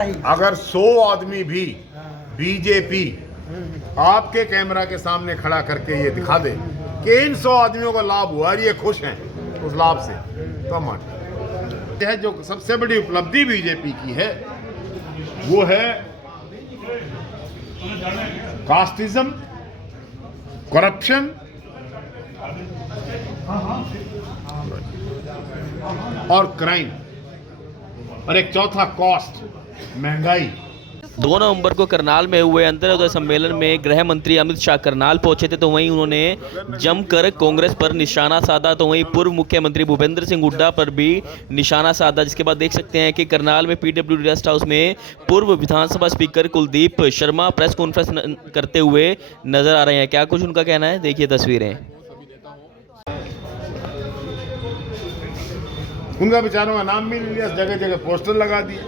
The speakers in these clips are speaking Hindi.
अगर 100 आदमी भी बीजेपी आपके कैमरा के सामने खड़ा करके ये दिखा दे कि इन 100 आदमियों का लाभ हुआ और ये खुश हैं उस लाभ से, तो मान है जो सबसे बड़ी उपलब्धि बीजेपी की है वो है कास्टिज्म, करप्शन और क्राइम, और एक चौथा कॉस्ट, महंगाई। 2 नवंबर को करनाल में हुए अंत्योदय सम्मेलन में गृह मंत्री अमित शाह करनाल पहुंचे थे, तो वहीं उन्होंने जमकर कांग्रेस पर निशाना साधा, तो वहीं पूर्व मुख्यमंत्री भूपेंद्र सिंह हुड्डा पर भी निशाना साधा। जिसके बाद देख सकते हैं कि करनाल में पीडब्ल्यूडी रेस्ट हाउस में पूर्व विधानसभा speaker Kuldeep Sharma press conference करते हुए नजर आ रहे हैं। क्या कुछ उनका कहना है, देखिए तस्वीरें। उनका विचारों का नाम भी नहीं लिया, जगह जगह पोस्टर लगा दिए।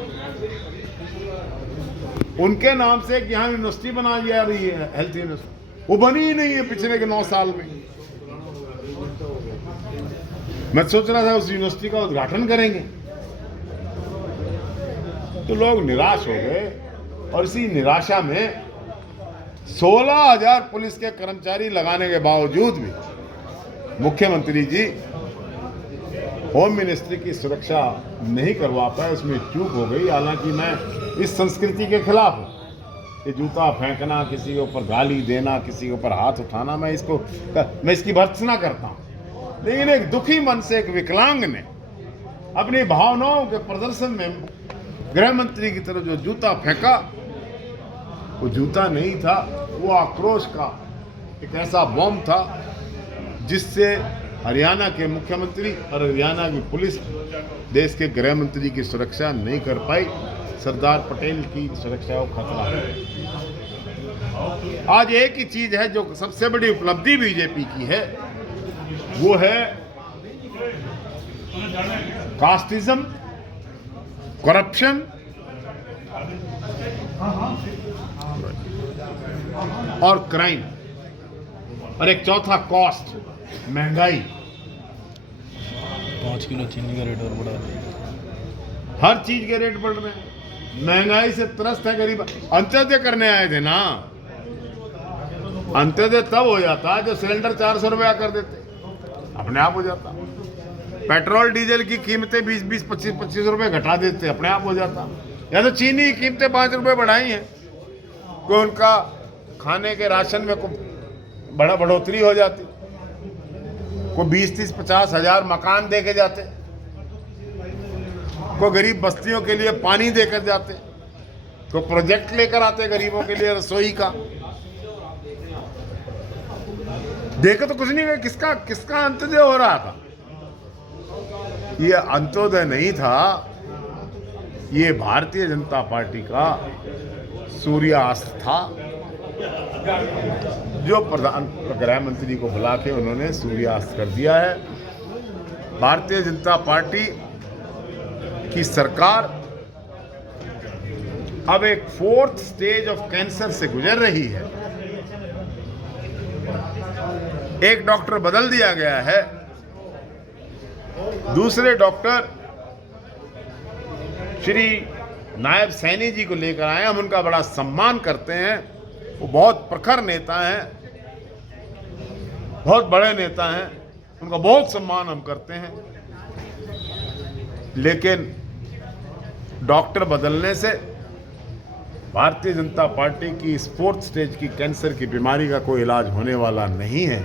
उनके नाम से एक यहाँ यूनिवर्सिटी बनाई जा रही है, हेल्थ यूनिवर्सिटी, वो बनी ही नहीं है पिछले के 9 साल में। मैं सोच रहा था उस यूनिवर्सिटी का उद्घाटन करेंगे, तो लोग निराश हो गए और इसी निराशा में 16,000 पुलिस के कर्मचारी लगाने के बावजूद भी मुख्यमंत्री जी होम मिनिस्ट्री की सुरक्षा नहीं करवा पाए, उसमें चूक हो गई। हालांकि मैं इस संस्कृति के खिलाफ हूँ कि जूता फेंकना, किसी के ऊपर गाली देना, किसी के ऊपर हाथ उठाना, मैं इसकी भर्त्सना करता हूँ। लेकिन एक दुखी मन से एक विकलांग ने अपनी भावनाओं के प्रदर्शन में गृह मंत्री की तरफ जो जूता फेंका, वो जूता नहीं था, वो आक्रोश का एक ऐसा बॉम्ब था जिससे हरियाणा के मुख्यमंत्री और हरियाणा की पुलिस देश के गृह मंत्री की सुरक्षा नहीं कर पाई। सरदार पटेल की सुरक्षा को खतरा है। आज एक ही चीज है जो सबसे बड़ी उपलब्धि बीजेपी की है, वो है कास्टिज्म, करप्शन और क्राइम, और एक चौथा कॉस्ट, महंगाई। 5 किलो चीनी का रेट और बढ़ा दिया। हर चीज के रेट बढ़ रहे हैं, महंगाई से त्रस्त है गरीब। अंत्योदय करने आए थे ना, अंत्योदय तब हो जाता जब सिलेंडर 400 रुपया कर देते, अपने आप हो जाता। पेट्रोल डीजल की कीमतें 20-20, 25-25 रुपए घटा देते, अपने आप हो जाता। या तो चीनी की कीमतें 5 रुपए बढ़ाई हैं, कोई उनका खाने के राशन में बड़ा बढ़ोतरी हो जाती, कोई 20-30-50 हजार मकान दे के जाते, कोई गरीब बस्तियों के लिए पानी देकर जाते, कोई प्रोजेक्ट लेकर आते गरीबों के लिए रसोई का। देखे तो कुछ नहीं गया, किसका अंत्योदय हो रहा था। ये अंत्योदय नहीं था, ये भारतीय जनता पार्टी का सूर्यास्त था, जो प्रधान गृह मंत्री को बुला के उन्होंने सूर्यास्त कर दिया है। भारतीय जनता पार्टी की सरकार अब एक 4th स्टेज ऑफ कैंसर से गुजर रही है। एक डॉक्टर बदल दिया गया है, दूसरे डॉक्टर श्री नायब सैनी जी को लेकर आए। हम उनका बड़ा सम्मान करते हैं, वो बहुत प्रखर नेता हैं, बहुत बड़े नेता हैं, उनका बहुत सम्मान हम करते हैं। लेकिन डॉक्टर बदलने से भारतीय जनता पार्टी की इस 4th स्टेज की कैंसर की बीमारी का कोई इलाज होने वाला नहीं है।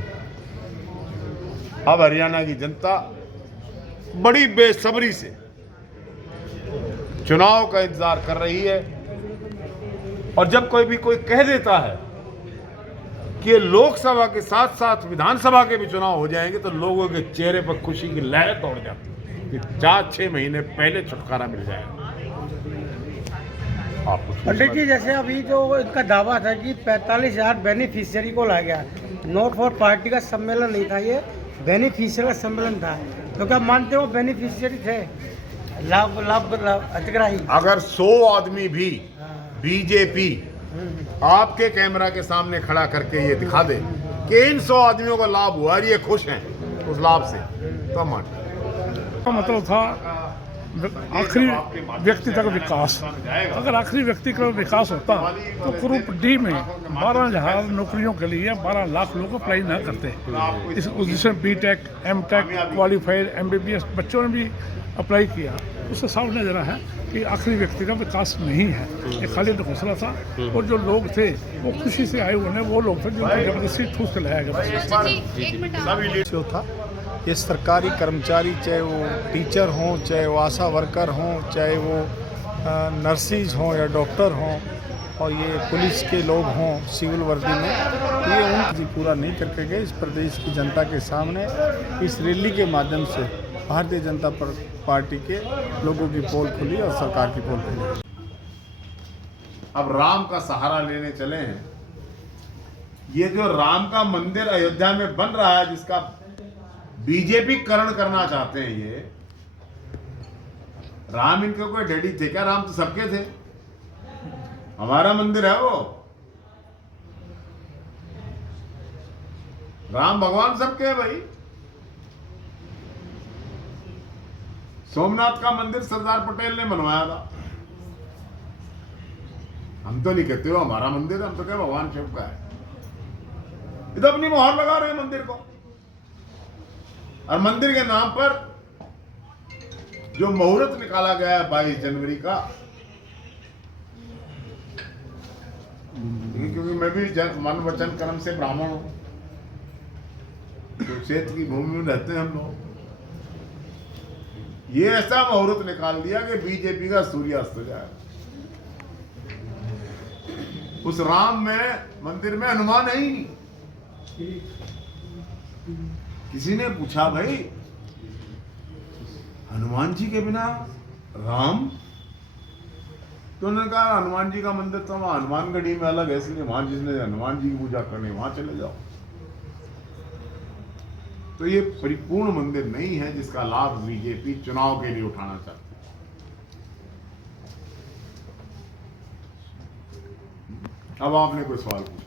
अब हरियाणा की जनता बड़ी बेसब्री से चुनाव का इंतजार कर रही है, और जब कोई कह देता है कि लोकसभा के साथ साथ विधानसभा के भी चुनाव हो जाएंगे, तो लोगों के चेहरे पर खुशी की लहर दौड़ जाती है कि 4-6 महीने पहले छुटकारा मिल जाएगा। पंडित जी, जैसे अभी जो इनका दावा था कि 45,000 बेनिफिशियरी को लाया गया, नोट फॉर पार्टी का सम्मेलन नहीं था, ये बेनिफिशियरी का सम्मेलन था, तो क्या मानते हो बेनिफिशियरी थे, लाभ हितग्राही? अगर 100 आदमी भी बीजेपी आपके कैमरा के सामने खड़ा करके ये दिखा दे कि इन 100 आदमियों का लाभ हुआ और ये खुश हैं उस लाभ से, तो मान। मतलब था आखिरी व्यक्ति तक विकास, अगर आखिरी व्यक्ति का विकास होता तो ग्रुप डी में 12,000 नौकरियों के लिए 12 लाख लोग अप्लाई ना करते। जिसमें बीटेक, एमटेक, क्वालिफाइड, एमबीबीएस बच्चों ने भी अप्लाई किया। उससे साफ नजर है कि आखिरी व्यक्ति का विकास नहीं है, ये खाली घोषणा था। और जो लोग थे वो खुशी से आए हुए, वो लोग थे जो जबरदस्ती ठूस के लाया गया जो था। ये सरकारी कर्मचारी, चाहे वो टीचर हों, चाहे वो आशा वर्कर हों, चाहे वो नर्सिस हों या डॉक्टर हों, और ये पुलिस के लोग हों सिविल वर्दी में, ये उनकी पूरा नहीं करके गए। इस प्रदेश की जनता के सामने इस रैली के माध्यम से भारतीय जनता पार्टी के लोगों की पोल खुली और सरकार की पोल खुली। अब राम का सहारा लेने चले हैं। ये जो राम का मंदिर अयोध्या में बन रहा है, जिसका बीजेपी करण करना चाहते हैं, ये राम इनके कोई डैडी थे क्या? राम तो सबके थे, हमारा मंदिर है वो। राम भगवान सबके है भाई। सोमनाथ का मंदिर सरदार पटेल ने बनवाया था। हम तो नहीं कहते हो हमारा मंदिर, हम तो कहते भगवान शिव का है। ये तो अपनी मोहर लगा रहे हैं मंदिर को। और मंदिर के नाम पर जो मुहूर्त निकाला गया है 22 जनवरी का, क्योंकि मैं भी मन वचन कर्म से ब्राह्मण हूं, तो क्षेत्र की भूमि में रहते हैं हम लोग। ये ऐसा मुहूर्त निकाल दिया कि बीजेपी का सूर्यास्त हो जाए। उस राम में मंदिर में हनुमान है ही नहीं। किसी ने पूछा भाई हनुमान जी के बिना राम? तो उन्होंने कहा हनुमान जी का मंदिर तो वहां हनुमानगढ़ी में अलग है, इसलिए वहां जिसने हनुमान जी की पूजा करनी वहां चले जाओ। तो ये परिपूर्ण मंदिर नहीं है जिसका लाभ बीजेपी चुनाव के लिए उठाना चाहती है। अब आपने कोई सवाल पूछा?